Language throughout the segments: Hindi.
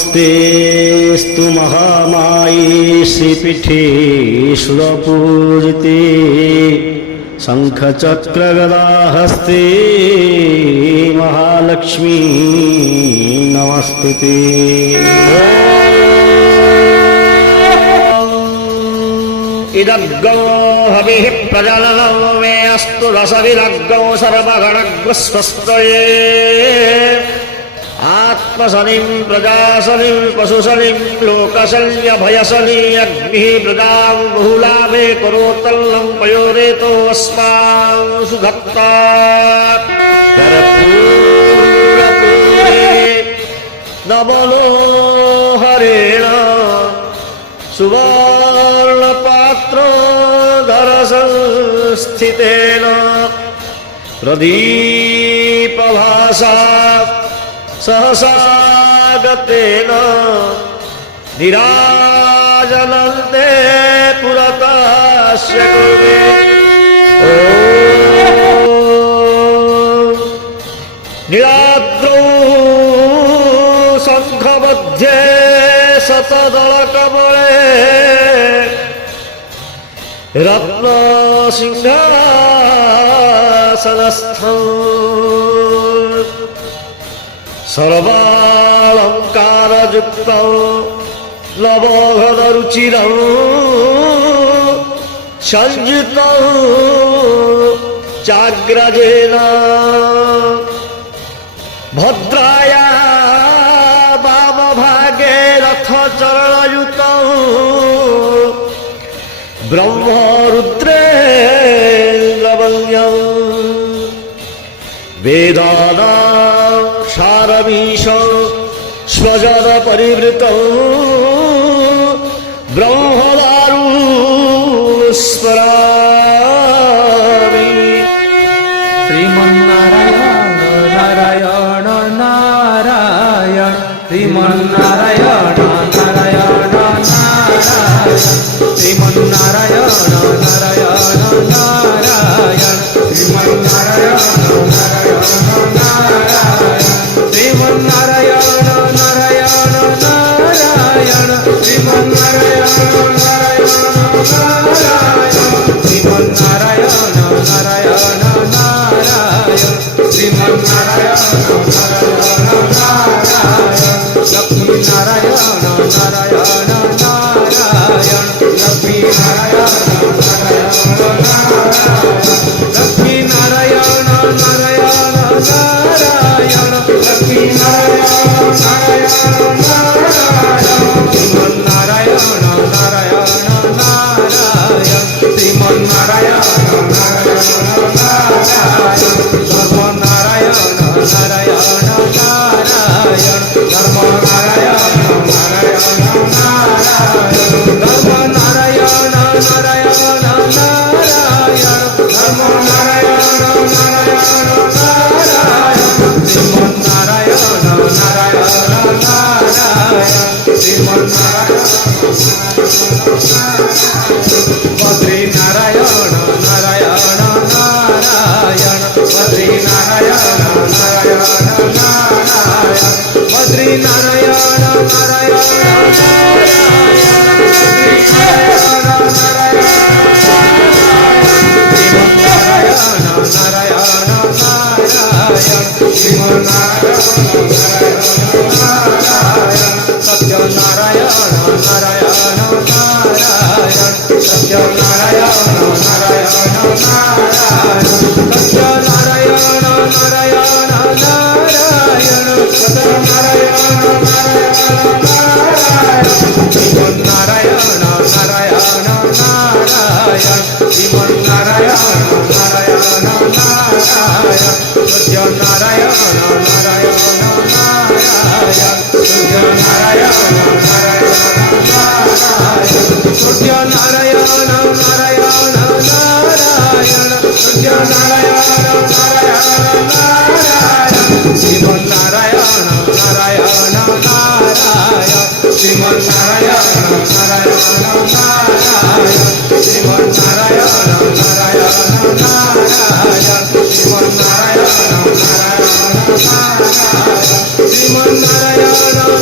नमस्तेस्तु महामाये श्रीपीठे सुरपूजिते शङ्खचक्रगदाहस्ते महालक्ष्मी नमस्तुते। इदग्गो हविः प्रजननो मे अस्तु रसविदग्गो सर्वगणग्रस्वस्तये आत्मशनिं प्रजाशनिं पशुशनिं लोकशल्यभयशनि अग्निः प्रजां बहुलाभे करोत्तल्लं पयोरेतो अस्मान् सुधत्ता कर्पूरपूरे नवलोहरेण सुवर्णपात्रोदरसंस्थितेन प्रदीपभासा सहसागतेन निराजनन्ते पुरतस्य कुर्वे। नीलाद्रौ शङ्खमध्ये शतदलकमले रत्नसिंहासनस्थं सर्वालङ्कारयुक्तं लवघनरुचिरं संयुतं चाग्रजेन भद्राया वामभागे रथचरणयुतं ब्रह्मरुद्रेन्द्रवन्द्यं वेदानां सारमीश स्वजन परिवृतौ ब्रह्मदारु स्मरामि। श्रीमन्नारायण नारायण नारायण श्रीमन्नारायण नारायण नारायण श्रीमन्नारायण नारायण नारायण श्रीमन्नारायण नारायण नारायण श्रीमन्नारायण नारायण नारायण श्रीमन्नारायण नारायण नारायण श्रीमन्नारायण नारायण नारायण श्रीमन्नारायण नारायण नारायण लक्ष्मी नारायण नारायण नारायण लक्ष्मी नारायण नारायण नारायण लक्ष्मी नारायण नारायण नारायण लक्ष्मी नारायण नारायण नारायण श्रीमन्नारायण नारायण नारायण श्रीमन्नारायण नारायण नारायण धर्मनारायण नारायण नारायण धर्मनारायण नारायण नारायण धर्मनारायण नारायण नारायण धर्मनारायण नारायण नारायण श्रीमन्नारायण नारायण नारायण श्रीमन्नारायण बद्रीनारायण नारायण नारायण बद्रीनारायण नारायण नारायण बद्रीनारायण नारायण सत्यनारायण नारायण नारायण सत्यनारायण नारायण नारायण सत्यनारायण नारायण नारायण सत्यनारायण नारायण नारायण श्रीमन्नारायण नारायण नारायण श्रीमन्नारायण नारायण नारायण सत्यनारायण नारायण नारायण सत्यनारायण नारायण नारायण सत्यनारायण नारायण नारायण सत्यनारायण नारायण नारायण श्रीमन्नारायण नारायण नारायण श्रीमन्नारायण नारायण नारायण श्रीमन्नारायण नारायण नारायण श्रीमन्नारायण नारायण नारायण श्रीमन्नारायण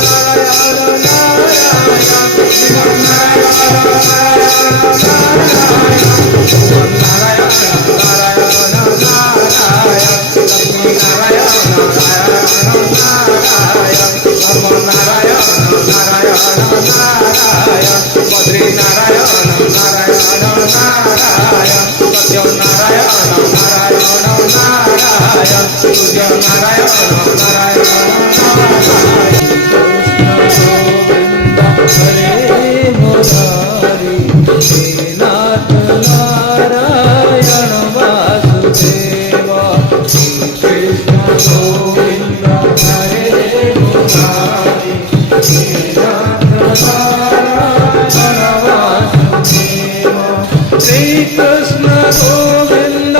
नारायण नारायण नारायण हरे मुरारी हे नाथ नारायण वासुदेवा श्री कृष्ण गोविंद हरे मुरारी हे नाथ नारायण वासुदेवा श्री कृष्ण गोविंद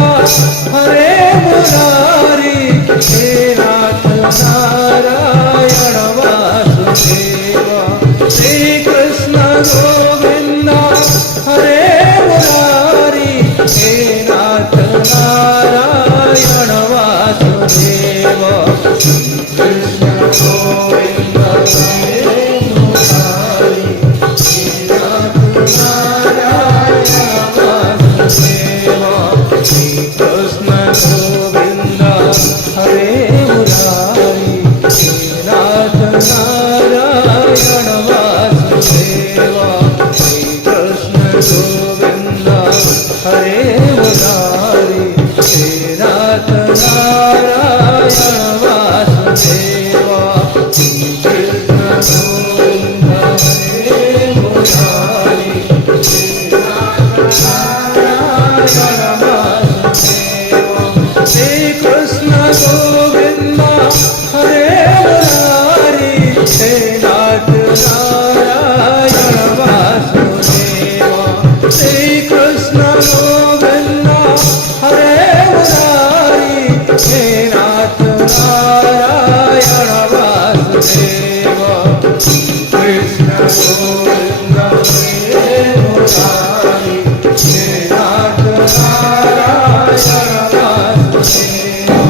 हरे मुरारी हे नाथ नारायण वासुदेवा श्री कृष्ण गोविंद हरे मुरारी हे नाथ नारायण वासुदेवा श्री कृष्ण गोविंद हरे मुरारी हे नाथ नारायण वासुदेवा श्री कृष्ण गोविंद हरे मुरारी हे नाथ नारायण वासुदेवा श्री कृष्ण गोविंद हरे मुरारी हे नाथ नारायण वासुदेवा श्री कृष्ण गोविंद हरे मुरारी हे नाथ नारायण वासुदेवा श्री कृष्ण गोविंद हरे मुरारी हे नाथ नारायण वासुदेवा श्री कृष्ण गोविंद हरे मुरारी हे नाथ नारायण वासुदेवा श्री कृष्ण गोविंद हरे मुरारी हे नाथ नारायण वासुदेवा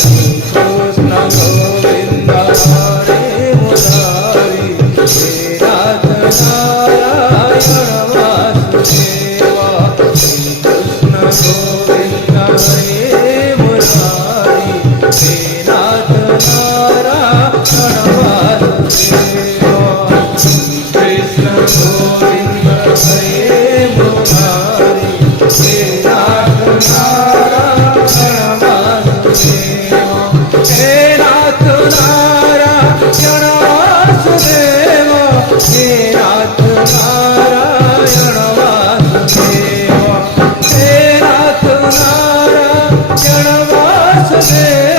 श्री कृष्ण गोविंद हरे मुरारी हे नाथ नारायण वासुदेवा श्री कृष्ण गोविंद हरे मुरारी हे नाथ नारायण वासुदेवा श्री कृष्ण गोविंद हरे मुरारी हे नाथ नारायण वासुदेवा हे नाथ नारायण वासुदेवा हे नाथ नारायण वासुदेवा हे नाथ नारायण वासुदेवा